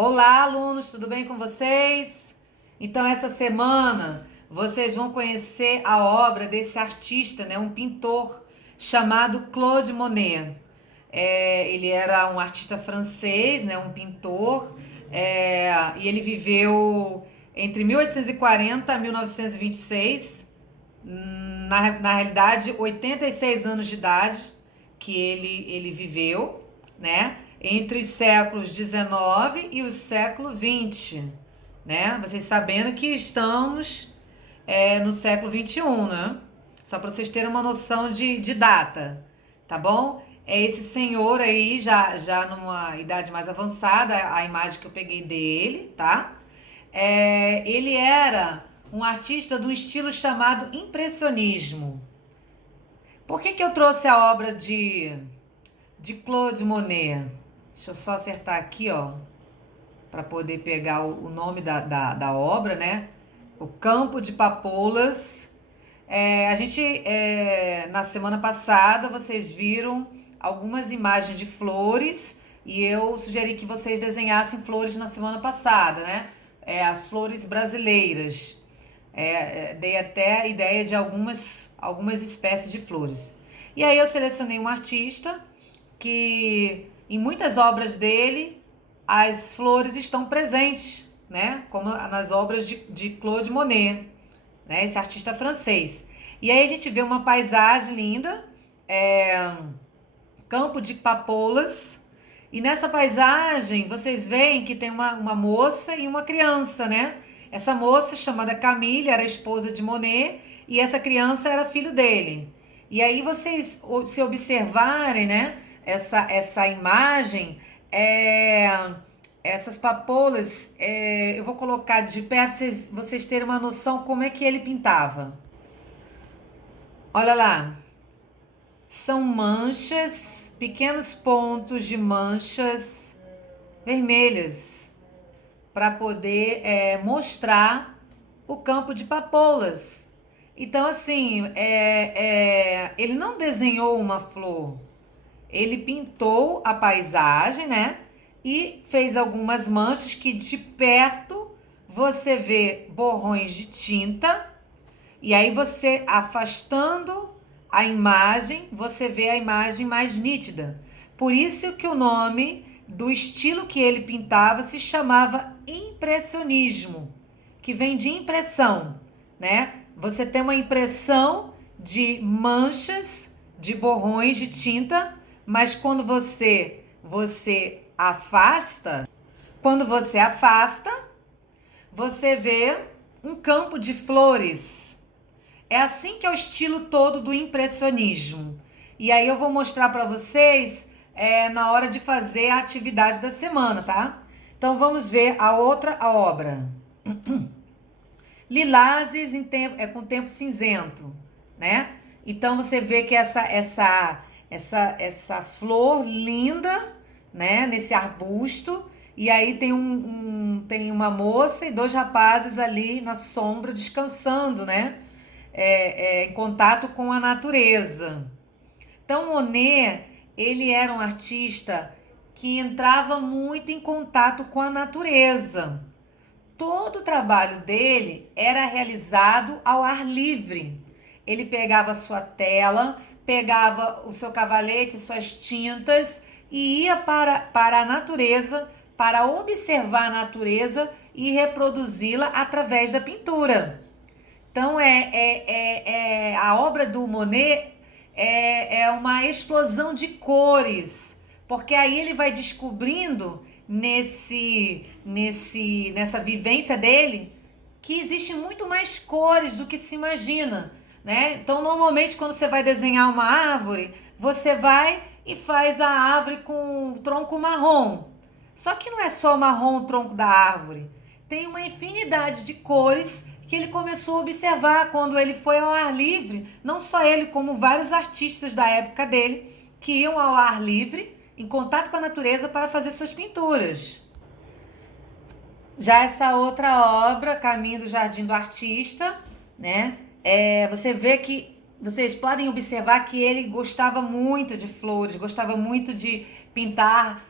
Olá, alunos, tudo bem com vocês? Então, essa semana vocês vão conhecer a obra desse artista, né, um pintor chamado Claude Monet. Ele era um artista francês, né, um pintor, e ele viveu entre 1840 a 1926. Na realidade, 86 anos de idade que ele viveu, né? Entre os séculos 19 e o século 20, né? Vocês sabendo que estamos no século 21, né? Só para vocês terem uma noção de data, tá bom? É esse senhor aí, já numa idade mais avançada, a imagem que eu peguei dele, tá? Ele era um artista do estilo chamado impressionismo. Por que eu trouxe a obra de Claude Monet? Deixa eu só acertar aqui, ó, para poder pegar o nome da obra, né? O Campo de Papoulas. Na semana passada, vocês viram algumas imagens de flores e eu sugeri que vocês desenhassem flores na semana passada, né? As flores brasileiras. Dei até a ideia de algumas espécies de flores. E aí eu selecionei um artista que em muitas obras dele as flores estão presentes, né? Como nas obras de Claude Monet, né? Esse artista francês. E aí a gente vê uma paisagem linda, campo de papoulas, e nessa paisagem vocês veem que tem uma moça e uma criança, né? Essa moça, chamada Camille, era esposa de Monet e essa criança era filho dele. E aí vocês, se observarem, né, essa imagem, essas papoulas, eu vou colocar de perto para vocês terem uma noção como é que ele pintava. Olha lá, são manchas, pequenos pontos de manchas vermelhas para poder mostrar o campo de papoulas. Então, assim, ele não desenhou uma flor, ele pintou a paisagem, né? E fez algumas manchas que de perto você vê borrões de tinta, e aí você afastando a imagem, você vê a imagem mais nítida. Por isso que o nome do estilo que ele pintava se chamava impressionismo, que vem de impressão, né? Você tem uma impressão de manchas, de borrões de tinta, mas quando você afasta, você vê um campo de flores. É assim que é o estilo todo do impressionismo. E aí eu vou mostrar para vocês na hora de fazer a atividade da semana, tá? Então vamos ver a outra obra. Lilazes com tempo cinzento, né? Então você vê que essa flor linda, né, nesse arbusto, e aí tem uma moça e dois rapazes ali na sombra descansando, né? Em contato com a natureza. Então Monet, ele era um artista que entrava muito em contato com a natureza. Todo o trabalho dele era realizado ao ar livre. Ele pegava a sua tela, pegava o seu cavalete, suas tintas e ia para a natureza, para observar a natureza e reproduzi-la através da pintura. Então, a obra do Monet é uma explosão de cores, porque aí ele vai descobrindo nessa vivência dele que existem muito mais cores do que se imagina, né? Então, normalmente, quando você vai desenhar uma árvore, você vai e faz a árvore com o tronco marrom. Só que não é só marrom o tronco da árvore. Tem uma infinidade de cores que ele começou a observar quando ele foi ao ar livre. Não só ele, como vários artistas da época dele, que iam ao ar livre, em contato com a natureza, para fazer suas pinturas. Já essa outra obra, Caminho do Jardim do Artista, né? Você vê que vocês podem observar que ele gostava muito de flores, gostava muito de pintar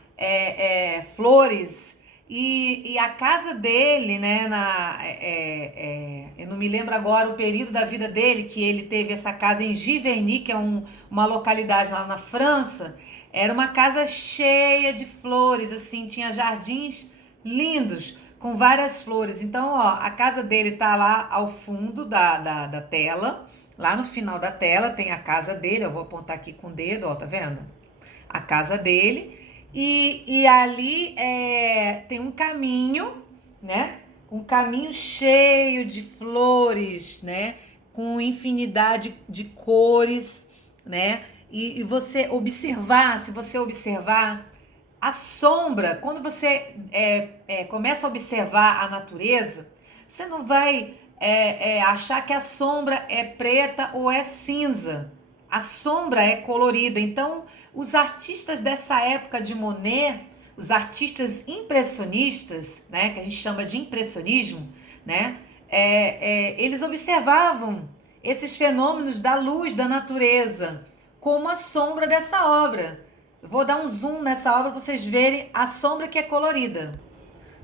flores E a casa dele, né, eu não me lembro agora o período da vida dele, que ele teve essa casa em Giverny, que é uma localidade lá na França. Era uma casa cheia de flores, assim, tinha jardins lindos, com várias flores. Então, ó, a casa dele tá lá ao fundo da tela, lá no final da tela tem a casa dele, eu vou apontar aqui com o dedo, ó, tá vendo? A casa dele. E ali tem um caminho, né? Um caminho cheio de flores, né? Com infinidade de cores, né? E você observar, se você observar a sombra, quando você começa a observar a natureza, você não vai achar que a sombra é preta ou é cinza. A sombra é colorida. Então, os artistas dessa época de Monet, os artistas impressionistas, né, que a gente chama de impressionismo, né, eles observavam esses fenômenos da luz da natureza como a sombra dessa obra. Eu vou dar um zoom nessa obra para vocês verem a sombra que é colorida.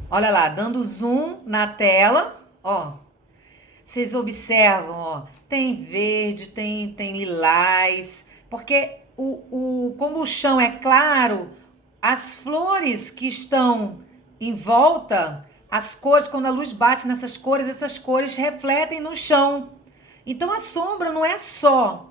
Olha lá, dando zoom na tela, ó. Vocês observam, ó, tem verde, tem lilás, porque como o chão é claro, as flores que estão em volta, as cores, quando a luz bate nessas cores, essas cores refletem no chão. Então a sombra não é só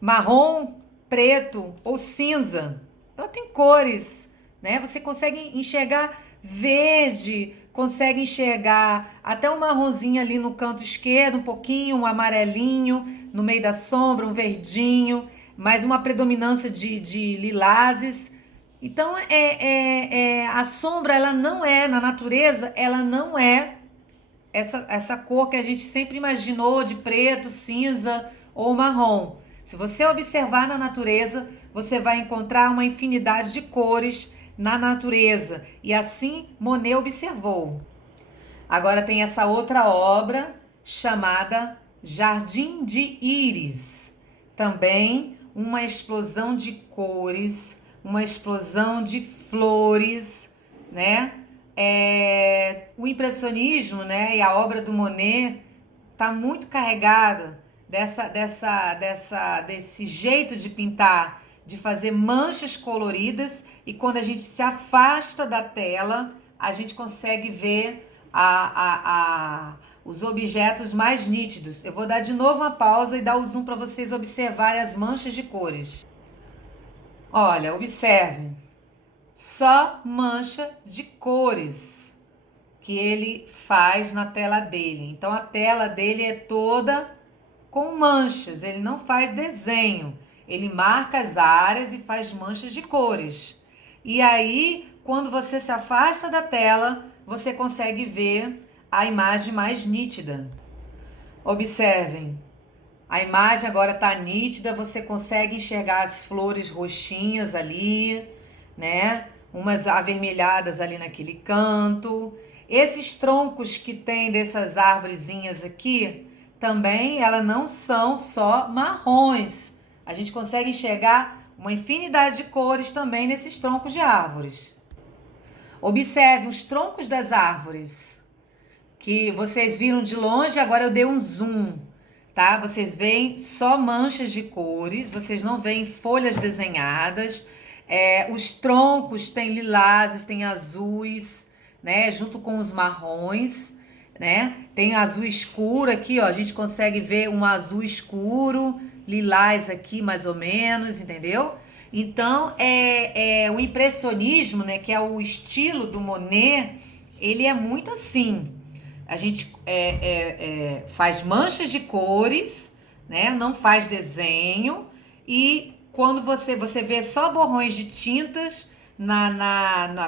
marrom, preto ou cinza. Ela tem cores, né? Você consegue enxergar verde, consegue enxergar até um marronzinho ali no canto esquerdo, um pouquinho, um amarelinho no meio da sombra, um verdinho, mais uma predominância de lilazes. Então, a sombra, ela não é, na natureza, ela não é essa cor que a gente sempre imaginou de preto, cinza ou marrom. Se você observar na natureza, você vai encontrar uma infinidade de cores na natureza. E assim Monet observou. Agora tem essa outra obra chamada Jardim de Íris. Também uma explosão de cores, uma explosão de flores, né? O impressionismo, né, e a obra do Monet está muito carregada desse jeito de pintar, de fazer manchas coloridas, e quando a gente se afasta da tela, a gente consegue ver os objetos mais nítidos. Eu vou dar de novo uma pausa e dar o zoom para vocês observarem as manchas de cores. Olha, observem. Só mancha de cores que ele faz na tela dele. Então, a tela dele é toda com manchas, ele não faz desenho. Ele marca as áreas e faz manchas de cores. E aí, quando você se afasta da tela, você consegue ver a imagem mais nítida. Observem. A imagem agora está nítida, você consegue enxergar as flores roxinhas ali, né? Umas avermelhadas ali naquele canto. Esses troncos que tem dessas árvorezinhas aqui, também elas não são só marrons. A gente consegue enxergar uma infinidade de cores também nesses troncos de árvores. Observe os troncos das árvores, que vocês viram de longe, agora eu dei um zoom. Tá? Vocês veem só manchas de cores, vocês não veem folhas desenhadas. Os troncos têm lilazes, têm azuis, né? Junto com os marrons, né? Tem azul escuro aqui, ó. A gente consegue ver um azul escuro, lilás aqui mais ou menos, entendeu? Então, o impressionismo, né? Que é o estilo do Monet, ele é muito assim. A gente faz manchas de cores, né? Não faz desenho, e quando você vê só borrões de tintas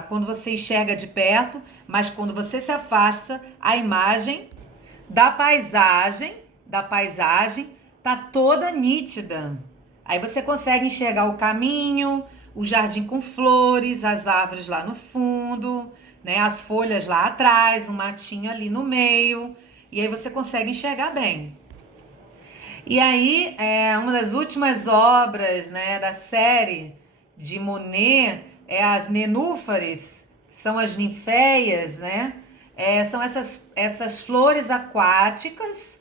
quando você enxerga de perto, mas quando você se afasta, a imagem da paisagem tá toda nítida. Aí você consegue enxergar o caminho, o jardim com flores, as árvores lá no fundo, né? As folhas lá atrás, um matinho ali no meio, e aí você consegue enxergar bem. E aí, uma das últimas obras, né, da série de Monet é as nenúfares, que são as ninféias, né? São essas flores aquáticas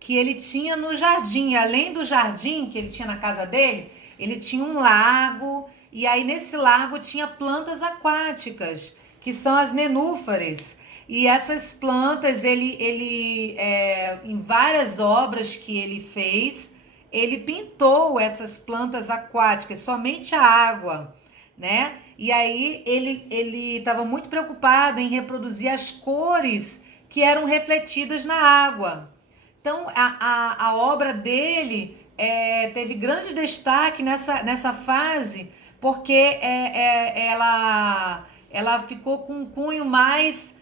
que ele tinha no jardim. Além do jardim que ele tinha na casa dele, ele tinha um lago, e aí nesse lago tinha plantas aquáticas, que são as nenúfares. E essas plantas, em várias obras que ele fez, ele pintou essas plantas aquáticas, somente a água, né? E aí ele estava muito preocupado em reproduzir as cores que eram refletidas na água. Então, a obra dele teve grande destaque nessa fase, porque ela ficou com um cunho mais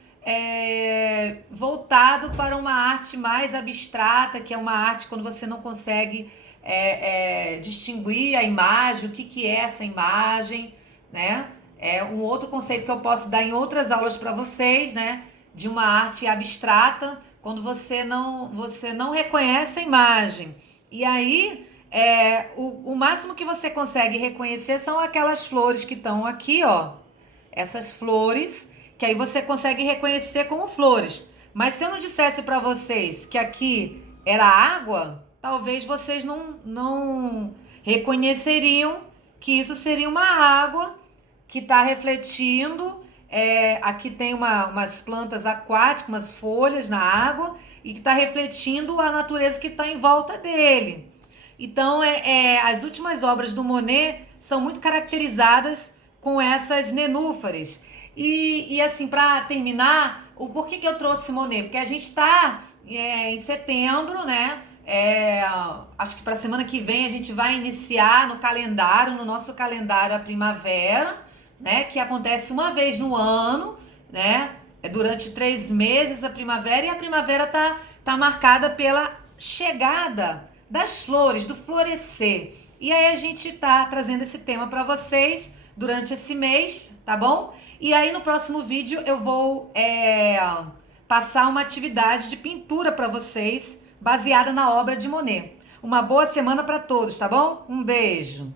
voltado para uma arte mais abstrata, que é uma arte quando você não consegue distinguir a imagem, o que é essa imagem, né? É um outro conceito que eu posso dar em outras aulas para vocês, né? De uma arte abstrata, quando você não reconhece a imagem. E aí, o máximo que você consegue reconhecer são aquelas flores que estão aqui, ó. Essas flores, que aí você consegue reconhecer como flores. Mas se eu não dissesse para vocês que aqui era água, talvez vocês não reconheceriam que isso seria uma água que está refletindo. Aqui tem umas plantas aquáticas, umas folhas na água, e que está refletindo a natureza que está em volta dele. Então, as últimas obras do Monet são muito caracterizadas com essas nenúfares. E assim, para terminar, o porquê que eu trouxe Monet? Porque a gente está em setembro, né? Acho que para a semana que vem a gente vai iniciar no nosso calendário, a primavera, né? Que acontece uma vez no ano, né? Durante 3 meses a primavera, e a primavera tá marcada pela chegada das flores, do florescer. E aí a gente tá trazendo esse tema para vocês durante esse mês, tá bom? E aí no próximo vídeo eu vou passar uma atividade de pintura para vocês, baseada na obra de Monet. Uma boa semana para todos, tá bom? Um beijo!